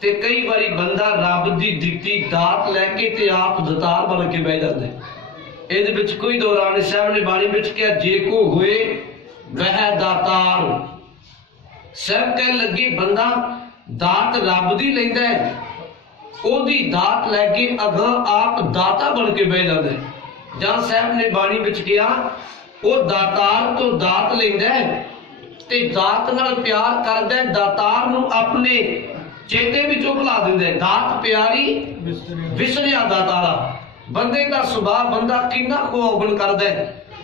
ਤੇ ਕਈ ਵਾਰੀ ਬੰਦਾ ਰੱਬ ਦੀ ਦਿੱਤੀ ਦਾਤ ਲੈ ਕੇ ਤੇ ਆਪ ਦਤਾਰ ਬਣ ਕੇ ਬਹਿ ਜਾਂਦਾ ਇਹਦੇ ਵਿੱਚ ਕੋਈ ਦੌਰਾਨ ਸਾਹਿਬ ਨੇ ਬਾਣੀ ਵਿੱਚ ਕਿਹਾ, ਜੇ ਕੋ ਹੋਏ ਵਹਿ ਦਾਤਾਰ। ਸਭ ਕਹਿ ਲੱਗੇ, ਬੰਦਾ ਦਾਤ ਰੱਬ ਦੀ ਲੈਂਦਾ ਹੈ, ਉਹਦੀ ਦਾਤ ਲੈ ਕੇ ਅਗਾਂ ਆਪ ਦਾਤਾ ਬਣ ਕੇ ਬਹਿ ਜਾਂਦਾ ਹੈ। ਜਾਂ ਸਾਹਿਬ ਨੇ ਬਾਣੀ ਵਿੱਚ ਕਿਹਾ, ਉਹ ਦਾਤਾਰ ਤੋਂ ਦਾਤ ਲੈਂਦਾ ਹੈ ਤੇ ਦਾਤ ਨਾਲ ਪਿਆਰ ਕਰਦਾ ਦਾਤਾਰ ਨੂੰ ਆਪਣੇ ਚੇਤੇ ਵਿੱਚੋਂ ਭੁਲਾ ਦਿੰਦਾ ਦਾਤ, ਪਿਆਰੀ, ਵਿਸਰਿਆ ਦਾਤਾਰਾ ਬੰਦੇ ਦਾ ਸੁਭਾਅ, ਬੰਦਾ ਕਿੰਨਾ ਕੁ ਔਗਣ ਕਰਦਾ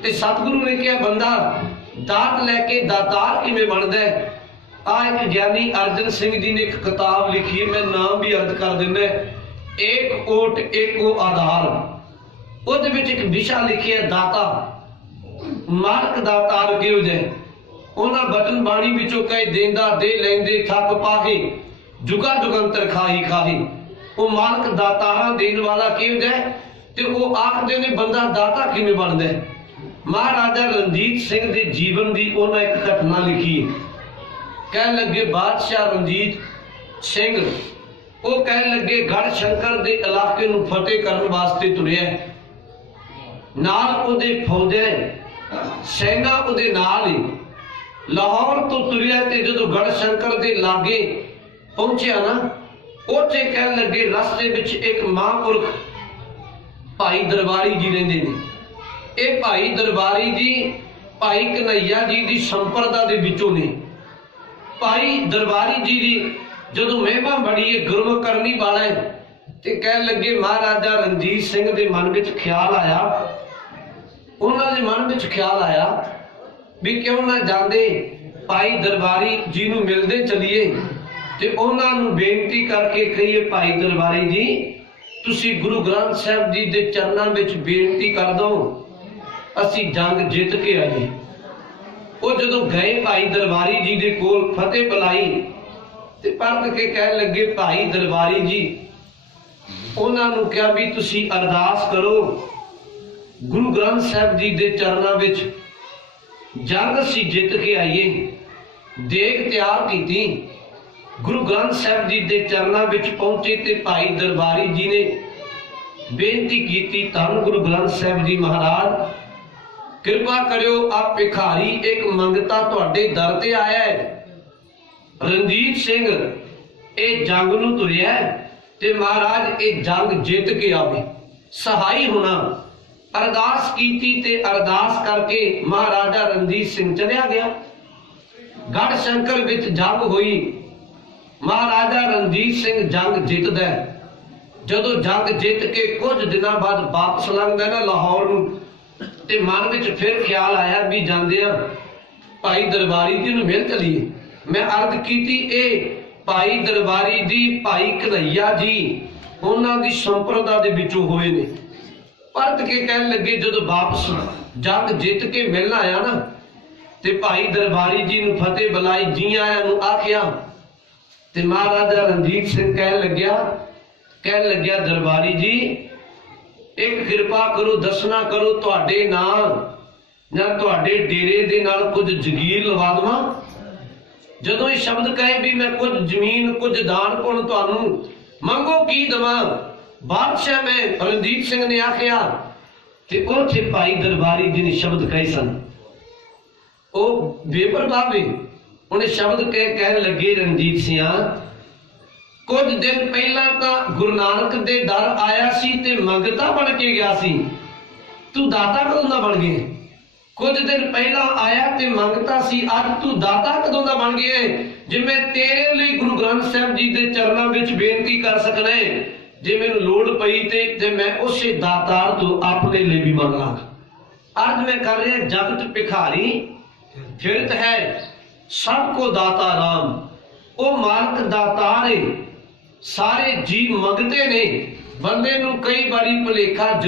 ਤੇ ਸਤਿਗੁਰੂ ਨੇ ਕਿਹਾ, ਬੰਦਾ, ਦਾਤ ਲੈ ਕੇ ਦਾਤਾਰ ਕਿਵੇਂ ਬਣਦਾ ਆ ਇੱਕ ਗਿਆਨੀ ਅਰਜਨ ਸਿੰਘ ਜੀ ਨੇ ਇੱਕ ਕਿਤਾਬ ਲਿਖੀ ਹੈ, ਮੈਂ ਨਾਮ ਵੀ ਅਰਜ਼ ਕਰ ਦਿੰਦਾ ਏਕ ਓਟ, ਏਕੋ ਆਧਾਰ। ਉਹਦੇ ਵਿੱਚ ਇੱਕ ਵਿਸ਼ਾ ਲਿਖਿਆ ਦਾਤਾ। ਮਾਰਕ ਦਾਤਾਰ ਕਿਉ ਜੇ ਉਹਨਾਂ ਬਚਨ ਬਾਣੀ ਵਿੱਚੋਂ ਕਹੇ, ਦੇਂਦਾ, ਦੇ ਲੈਂਦੇ, ਥੱਕ ਪਾਹੇ। ਜੁਗਾ ਜੁਗੰਤਰ ਖਾਹੀ ਖਾਹੀ। ਉਹ ਮਾਲਕ ਦਾਤਾਰਾਂ ਦੇਣ ਵਾਲਾ ਕਿਉ ਤੇ ਉਹ ਆਖਦੇ ਨੇ, ਬੰਦਾ ਦਾਤਾ ਕਿਵੇਂ ਬਣਦਾ ਮਹਾਰਾਜਾ ਰਣਜੀਤ ਸਿੰਘ ਦੇ ਜੀਵਨ ਦੀ ਉਹਨਾਂ ਇੱਕ ਘਟਨਾ ਲਿਖੀ ਕਹਿਣ ਲੱਗੇ, ਬਾਦਸ਼ਾਹ ਰਣਜੀਤ ਸਿੰਘ, ਉਹ ਕਹਿਣ ਲੱਗੇ ਗੜ ਸ਼ੰਕਰ ਦੇ ਇਲਾਕੇ ਨੂੰ ਫਤਿਹ ਕਰਨ ਵਾਸਤੇ ਤੁਰਿਆ ਨਾਲ ਉਹਦੇ ਫੌਜਾਂ ਸੈਨਾ ਉਹਦੇ ਨਾਲ ਹੀ ਲਾਹੌਰ ਤੋਂ ਤੁਰਿਆ ਤੇ ਜਦੋਂ ਗੜ ਸ਼ੰਕਰ ਦੇ ਲਾਗੇ ਪਹੁੰਚਿਆ ਨਾ, ਉੱਥੇ ਕਹਿਣ ਲੱਗੇ, ਰਸਤੇ ਵਿੱਚ ਇੱਕ ਮਹਾਂਪੁਰਖ ਭਾਈ ਦਰਬਾਰੀ ਜੀ ਰਹਿੰਦੇ ਨੇ। ਇਹ ਭਾਈ ਦਰਬਾਰੀ ਜੀ, ਭਾਈ ਕਨਈਆ ਜੀ ਦੀ ਸੰਪਰਦਾ ਦੇ ਵਿੱਚੋਂ ਨੇ। ਭਾਈ ਦਰਬਾਰੀ ਜੀ ਦੀ ਜਦੋਂ ਮਹਿਮਾ ਬੜੀ ਹੈ ਗੁਰਮੁਖ ਕਰਨੀ ਵਾਲਾ ਹੈ ਤੇ ਕਹਿਣ ਲੱਗੇ, ਮਹਾਰਾਜਾ ਰਣਜੀਤ ਸਿੰਘ ਦੇ ਮਨ ਵਿੱਚ ਖਿਆਲ ਆਇਆ। ਉਹਨਾਂ ਦੇ ਮਨ ਵਿੱਚ ਖਿਆਲ ਆਇਆ ਵੀ ਕਿਉਂ ਨਾ ਜਾਂਦੇ ਭਾਈ ਦਰਬਾਰੀ ਜੀ ਨੂੰ ਮਿਲਦੇ ਚਲੀਏ। ਤੇ ਉਹਨਾਂ ਨੂੰ ਬੇਨਤੀ ਕਰਕੇ ਕਹੀਏ ਭਾਈ ਦਰਬਾਰੀ ਜੀ, ਤੁਸੀਂ ਗੁਰੂ ਗ੍ਰੰਥ ਸਾਹਿਬ ਜੀ ਦੇ ਚਰਨਾਂ ਵਿੱਚ ਬੇਨਤੀ ਕਰ ਦਿਓ ਅਸੀਂ ਜੰਗ ਜਿੱਤ ਕੇ ਆਈਏ। ਉਹ ਜਦੋਂ ਗਏ ਭਾਈ ਦਰਬਾਰੀ ਜੀ ਦੇ ਕੋਲ ਫਤਿਹ ਬੁਲਾਈ, ਤੇ ਪਰਤ ਕੇ ਕਹਿਣ ਲੱਗੇ, ਭਾਈ ਦਰਬਾਰੀ ਜੀ, ਉਹਨਾਂ ਨੂੰ ਕਿਹਾ ਵੀ ਤੁਸੀਂ ਅਰਦਾਸ ਕਰੋ, ਗੁਰੂ ਗ੍ਰੰਥ ਸਾਹਿਬ ਜੀ ਦੇ ਚਰਨਾਂ ਵਿੱਚ ਜੰਗ ਅਸੀਂ ਜਿੱਤ ਕੇ ਆਈਏ। ਦੇਖ ਤਿਆਰ ਕੀਤੀ। ਗੁਰੂ ਗ੍ਰੰਥ ਸਾਹਿਬ ਜੀ ਦੇ ਚਰਨਾਂ ਵਿੱਚ ਪਹੁੰਚੇ ਤੇ ਭਾਈ ਦਰਬਾਰੀ ਜੀ ਨੇ ਬੇਨਤੀ ਕੀਤੀ ਧੰਨ ਗੁਰੂ ਗ੍ਰੰਥ ਸਾਹਿਬ ਜੀ ਮਹਾਰਾਜ, ਕਿਰਪਾ ਕਰਿਓ ਆ ਭਿਖਾਰੀ ਇੱਕ ਮੰਗਤਾ ਤੁਹਾਡੇ ਦਰ ਤੇ ਆਇਆ ਹੈ। ਰਣਜੀਤ ਸਿੰਘ, ਇਹ ਜੰਗ ਨੂੰ ਤੁਰਿਆ ਤੇ ਮਹਾਰਾਜ, ਇਹ ਜੰਗ ਜਿੱਤ ਕੇ ਆਵੇ। ਸਹਾਈ ਹੋਣਾ। ਅਰਦਾਸ ਕੀਤੀ ਤੇ ਅਰਦਾਸ ਕਰਕੇ ਮਹਾਰਾਜਾ ਰਣਜੀਤ ਸਿੰਘ ਚਲਿਆ ਗਿਆ। ਗੜ ਸ਼ੰਕਰ ਵਿੱਚ ਜੰਗ ਹੋਈ। ਮਹਾਰਾਜਾ ਰਣਜੀਤ ਸਿੰਘ ਜੰਗ ਜਿੱਤਦਾ ਹੈ। ਜਦੋਂ ਜੰਗ ਜਿੱਤ ਕੇ ਕੁਝ ਦਿਨਾਂ ਬਾਅਦ ਵਾਪਸ ਲੰਘਦਾ ਨਾ ਲਾਹੌਰ ਨੂੰ, ਤੇ ਮਨ ਵਿੱਚ ਫਿਰ ਖਿਆਲ ਆਇਆ ਵੀ ਜਾਂਦੇ ਆ ਭਾਈ ਦਰਬਾਰੀ ਜੀ ਨੂੰ ਮਿਲ ਚਲੀਏ ਮੈਂ ਅਰਜ਼ ਕੀਤੀ, ਇਹ ਭਾਈ ਦਰਬਾਰੀ ਜੀ, ਭਾਈ ਕਨਈਆ ਜੀ, ਉਹਨਾਂ ਦੀ ਸੰਪਰਦਾ ਦੇ ਵਿੱਚੋਂ ਹੋਏ ਨੇ ਪਰਤ ਕੇ ਕਹਿਣ ਲੱਗੇ, ਜਦੋਂ ਵਾਪਸ ਜੰਗ ਜਿੱਤ ਕੇ ਮਿਲਣ ਆਇਆ ਨਾ, ਤੇ ਭਾਈ ਦਰਬਾਰੀ ਜੀ ਨੂੰ ਫਤਿਹ ਬੁਲਾਈ ਜੀ ਆਇਆਂ ਨੂੰ ਆਖਿਆ ਤੇ ਮਹਾਰਾਜਾ ਰਣਜੀਤ ਸਿੰਘ ਕਹਿਣ ਲੱਗਿਆ ਕਹਿਣ ਲੱਗਿਆ, ਦਰਬਾਰੀ ਜੀ, ਇੱਕ ਕਿਰਪਾ ਕਰੋ ਦੱਸਣਾ ਕਰੋ ਤੁਹਾਡੇ ਨਾਂ ਜਾਂ ਤੁਹਾਡੇ ਡੇਰੇ ਦੇ ਨਾਲ ਕੁਝ ਜ਼ਗੀਰ ਲਵਾ ਦਵਾਂ। ਜਦੋਂ ਇਹ ਸ਼ਬਦ ਕਹੇ ਵੀ ਮੈਂ ਕੁਝ ਜ਼ਮੀਨ, ਕੁਝ ਦਾਨ ਪੁਣ ਤੁਹਾਨੂੰ ਮੰਗੋ ਕੀ ਦਵਾਂ, ਬਾਦਸ਼ਾਹ ਮੈਂ ਰਣਜੀਤ ਸਿੰਘ ਨੇ ਆਖਿਆ, ਤੇ ਉੱਥੇ ਭਾਈ ਦਰਬਾਰੀ ਜੀ ਨੇ ਸ਼ਬਦ ਕਹੇ ਸਨ। ਉਹ ਬੇਪਰਵਾਹ ਵੇ। ਉਹਨੇ ਸ਼ਬਦ ਕਹਿ ਕਹਿਣ ਲੱਗੇ ਰਣਜੀਤ ਸਿੰਘਾ ਕੁਝ ਦਿਨ ਪਹਿਲਾਂ ਤਾਂ ਗੁਰੂ ਨਾਨਕ ਦੇ ਦਰ ਆਇਆ ਸੀ ਤੇ ਮੰਗਤਾ ਬਣ ਕੇ ਗਿਆ ਸੀ। ਤੂੰ ਦਾਤਾ ਕਦੋਂ ਦਾ ਬਣ ਗਿਆ ਕੁਝ ਦਿਨ ਪਹਿਲਾਂ ਆਇਆ ਤੇ ਮੰਗਤਾ ਸੀ, ਅੱਜ ਤੂੰ ਦਾਤਾ ਕਦੋਂ ਦਾ ਬਣ ਗਿਆ ਜਿਵੇਂ ਤੇਰੇ ਲਈ ਗੁਰੂ ਗ੍ਰੰਥ ਸਾਹਿਬ ਜੀ ਦੇ ਚਰਨਾਂ ਵਿੱਚ ਬੇਨਤੀ ਕਰ ਸਕਣਾ ਜੇ ਮੈਨੂੰ ਲੋੜ ਪਈ ਤੇ ਤੇ ਮੈਂ ਉਸੇ ਦਾਤਾਰ ਤੋਂ ਆਪਣੇ ਲਈ ਵੀ ਮੰਗ ਲਾਂ ਅੱਜ ਮੈਂ ਕਰ ਰਿਹਾ ਜਗਤ ਭਿਖਾਰੀ ਫਿਰਤ ਹੈ। ਸਭ ਕੋ ਦਾਤਾ ਰਾਮ। ਉਹ ਮਾਲਕ ਦਾਤਾਰ ਹੈ ਸਾਰੇ ਜੀ ਮੰਗਤੇ ਨੇ। ਬੰਦੇ ਨੂੰ ਕਈ ਵਾਰੀ ਭੁਲੇਖਾ